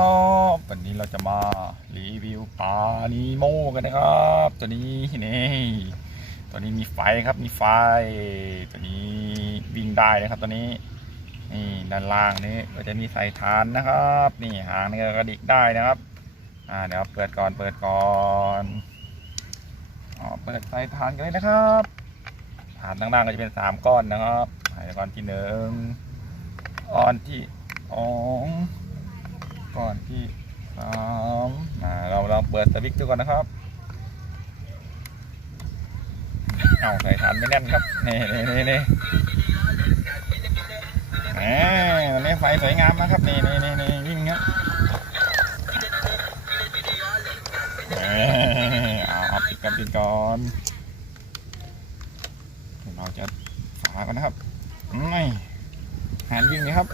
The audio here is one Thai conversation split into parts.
ครับวันนี้เราจะมารีวิวปลานีโมกันนะครับ ตัวนี้นี่ตัวนี้มีไฟครับมีไฟ ตัวนี้วิ่งได้นะครับตัวนี้นี่ด้านล่างนี้ก็จะมีใส่ฐานนะครับ นี่หางนี่ก็กระดิกได้นะครับอ่าเดี๋ยวเปิดก่อนเปิดก่อนอ๋อเปิดใส่ฐานกันเลยนะครับฐานต่างๆก็จะเป็นสามก้อนนะครับใส่ก้อนที่หนึ่งก้อนที่สอง ก่อนที่สามอ่าเราลองเปิดสวิตช์ดูก่อนนะครับเอาใส่ฐานไม่แน่นครับนี่นี่นี่นี่แหมตอนนี้ไฟสวยงามนะครับนี่นี่นี่นี่วิ่งครับแหมเอาเอาปิดกันปิดก่อนเราจะฝากันนะครับไม่หานวิ่งเลยครับ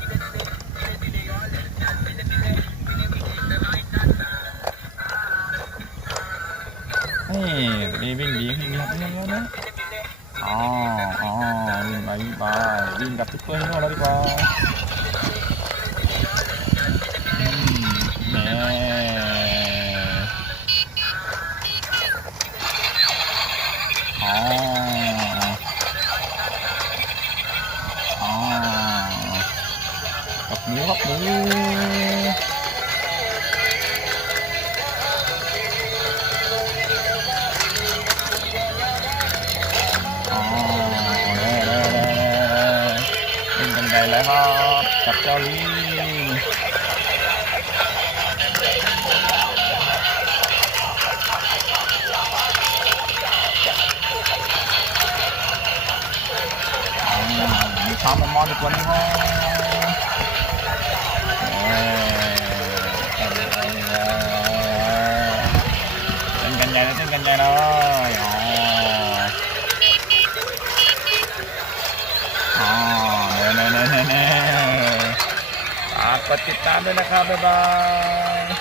นี่นี่วิ่งดีวิ่งดีครับวิ่งแล้วนะอ๋ออ๋อวิ่งไปวิ่งไปวิ่งกับซุปเปอร์ฮีโร่แล้วดีกว่าอืมแหมอ๋ออ๋อกับหมูครับหมู แล้วครับกับเจ้าลิงมีช้างมันมอนอีกตัวหนึงครับเอ้ยเอาเลยเอาเลยเล่นกันใหญ่เลยเล่นกันใหญ่เลยอ๋อ อ๋อเน่ๆๆๆๆฝากกดติดตามด้วยนะครับบ๊ายบาย